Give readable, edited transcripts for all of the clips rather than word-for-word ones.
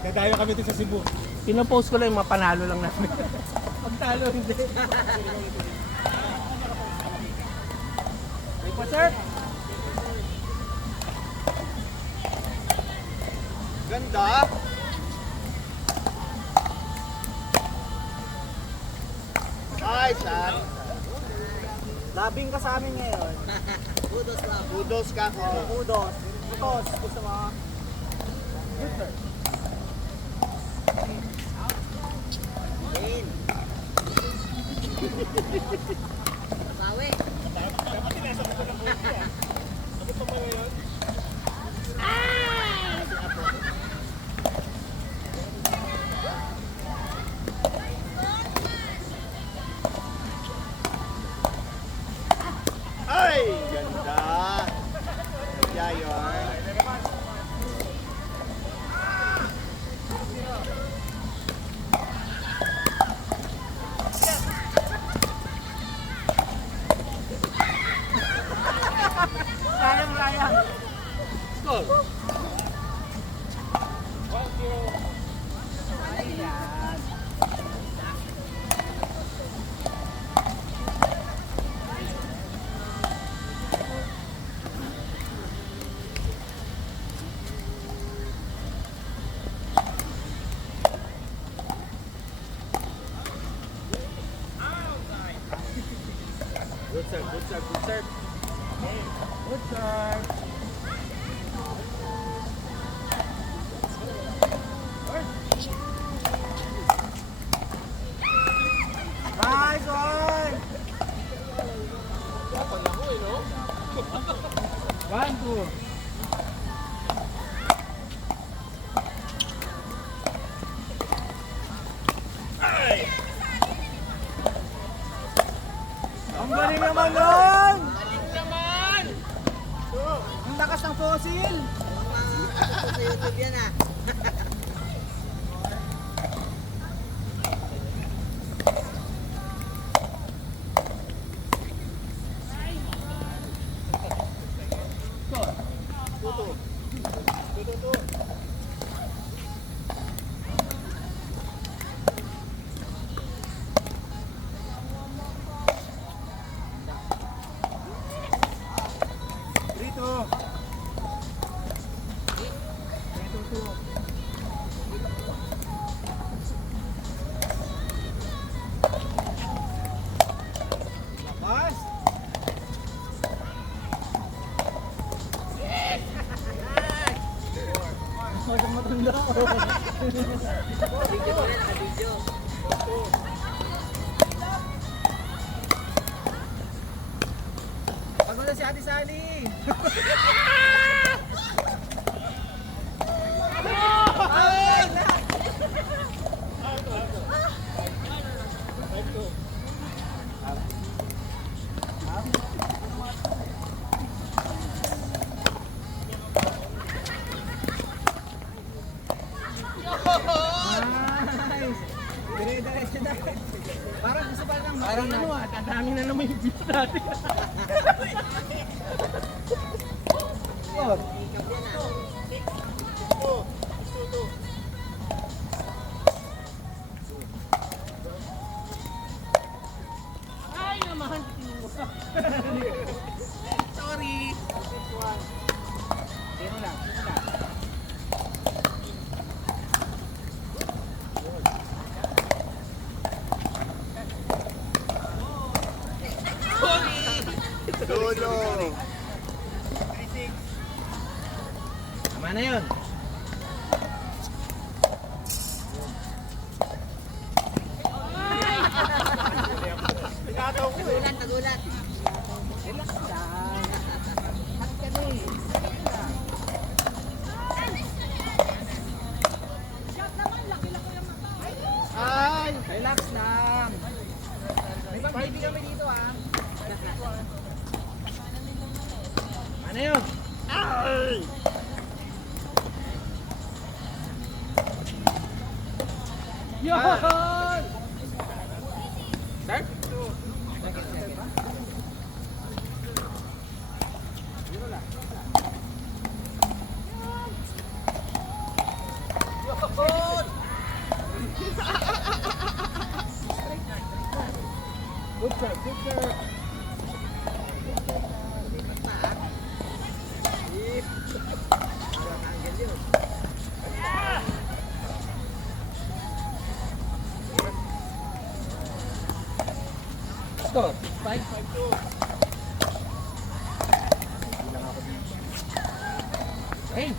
Dadayo kami dito sa Cebu. Pinopost ko lang yung mga panalo lang namin. Pagtalo, hindi. May pa, sir? Ganda. Ay, saan? Labing ka sa amin ngayon. Kudos lang. Kudos ka, kudos. Kudos. Kudos. Gusto mo? Good, sir. In. Pasawi. Dapat tinasabot ko ng bote yan. Sabot pa ba yun? Ay, ganda. Yayor. Sayang, sayang. Score. 1-0. Ayan. Good, sir. Good, sir. Good, sir. Good, sir. Nice one! Dapat ako eh, no? 1-2. Ay! Ang galing naman nun! Galing naman! Ang lakas ng fossil! Sa YouTube yan ah. Tuto. Tuto. Rito! Mas! Magang matanda ako. Video ko rin, naka-video. Pagod na si Ate Sally! Nice! Dire-diretso na. Parang gusto pa lang Parang ano ah, dadami na naman yung views natin. Score! Ay naman, tinuro. Sorry! Sino lang? Sino lang? Dulo. Tama na yun. Tagulan, tagulan. Relax lang. Hot ka na eh. Relax lang. Ay! Relax lang. May pag-baby kami dito ah. Ano yun? Ay! Yun! Sir? Oh! serve, good serve. Score, 5-2. Hey!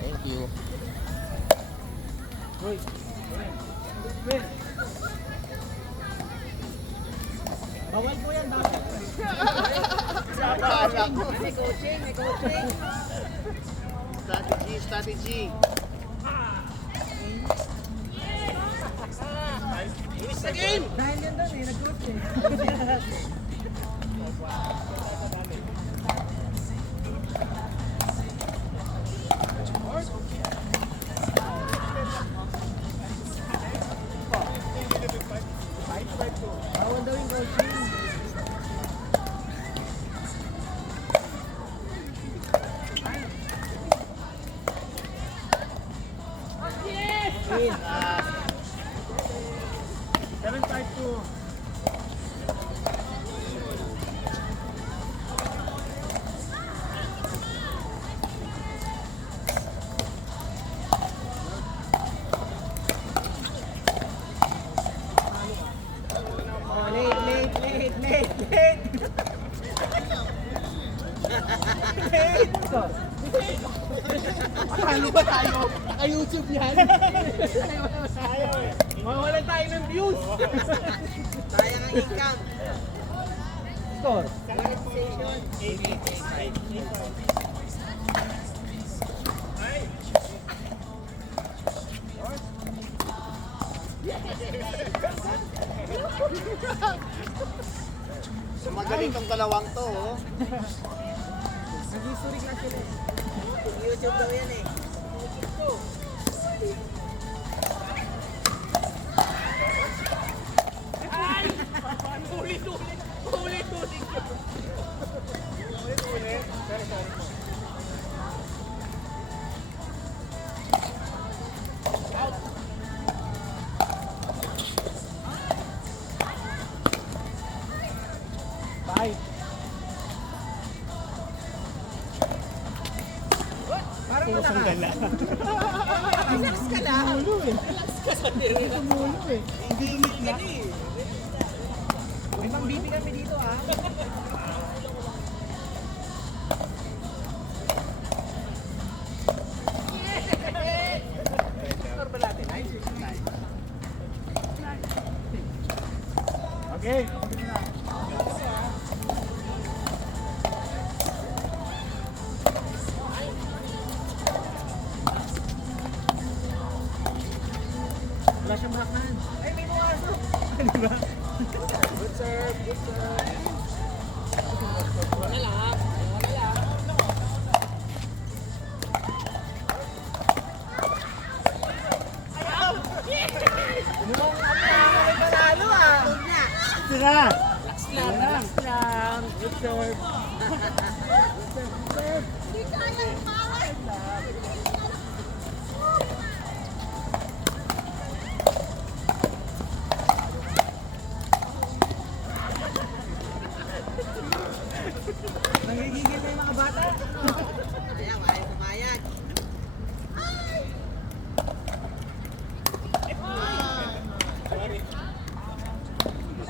Thank you. Wait. Wait. Bawal po yan, bakit? Akala ko. May coaching, may coaching. Strategy, strategy. Finish the game! Dahil yan doon eh, nag-coach eh. Bawal daw yung coaching. Ah, 7-5-2. Oh, late. Akala ba tayo? Naka-YouTube yan? Ayaw eh. Mawawalan tayo ng views. sayang ang income. Score. Monetization. 8-8. Ay! So magaling tong dalawang to, oh. Nag-history ka sila eh. YouTube daw yan eh. Ulit-ulit. Ulit-ulit. Ulit-ulit. Sorry. Bye. Parang Sandala. Relax ka lang. Tumulo eh. Hindi init na. May pang-BP kami dito ah. Score ba natin? 9-6. Okay. Wala siyang backhand. Ay, may buwaso. Di ba? Good serve, good serve. Wala lang. Mukhang may panalo ah. Sira. Relax lang. Good serve. Good serve. Hindi kaya umaway. Nangigigil na yung mga bata. Ayaw pumayag.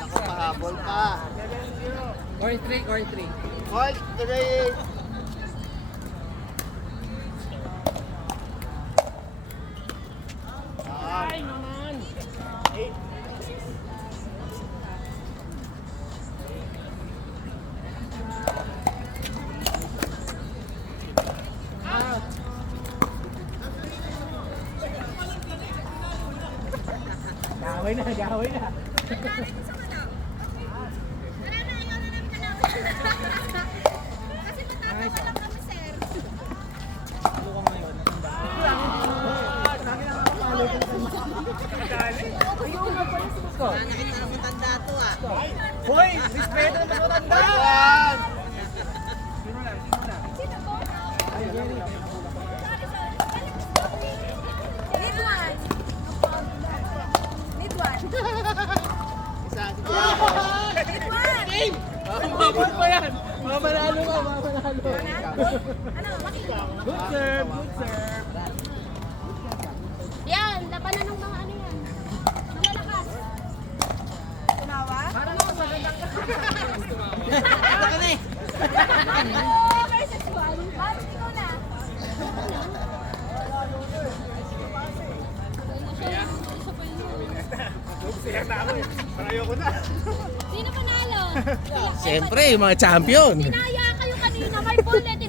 Ako pahabol pa. Coin 3, coin 3. Hold 3. Ay naman. 8. Out. Gaway na. Tara na, ayaw na namin kalawin. Kasi matatawa lang kami, sir. Ano ka ngayon? Natanda. ka, mamanalo. Ano, makikita. Good serve, good serve. Yan, labanan ng mga ano yan. Malalakas. Tumawa? Parang magandang Ito ka na eh. Oh, versus one. Bakit ikaw na? Siya na ako eh. Parayo ko na. Sino panalo? Siyempre, yung mga champion. Sinaya kayo kanina, may bullet.